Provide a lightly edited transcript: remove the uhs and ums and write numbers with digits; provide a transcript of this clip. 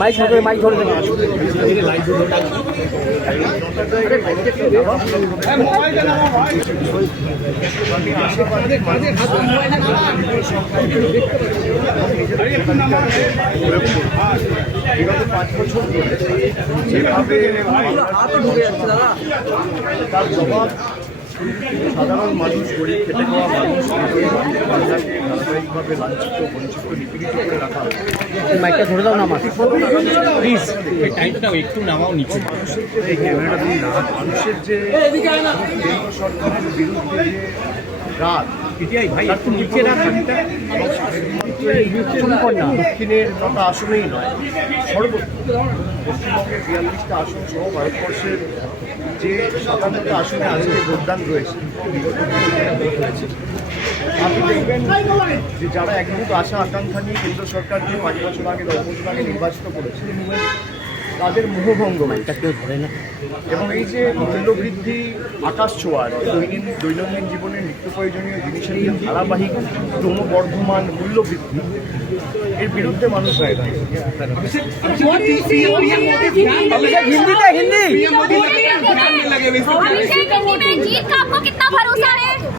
Mic ধরে mic ধরে বিগত 5 বছর ধরে যেভাবে তার জবাব সাধারণ মানুষ, গরিব খেটে খাওয়া মানুষ, মহিলাকে ধারাবাহিকভাবে লাঞ্ছিত, বঞ্চিত, নিপীড়িত করে রাখা। মাইকটা ধরে দাও না আমার প্লিজ, একটু নামাও নিচে। মানুষের যে ক্যামেরাটা দিন না, মানুষের যে কেন্দ্র সরকারের বিরুদ্ধে যে রাত, দক্ষিণের 9টা আসনেই নয়, সর্বত্র পশ্চিমবঙ্গের 42টা আসন সহ ভারতবর্ষের যে 57টা আসনে আজকে ভোটদান রয়েছে, আপনি দেখবেন যে যারা একমুখ আশা আকাঙ্ক্ষা নিয়ে কেন্দ্র সরকারকে 5 বছর আগে 10 বছর আগে নির্বাচিত করেছে, তাদের মোহভঙ্গ এবং এই যে মূল্যবৃদ্ধি আকাশ ছোঁয়ার দৈনন্দিন জীবনের নিত্য প্রয়োজনীয় জিনিসের যে ধারাবাহিক ক্রমবর্ধমান মূল্যবৃদ্ধি, এর বিরুদ্ধে মানুষ হয়ে हिंदी में जीत का आपको कितना भरोसा है?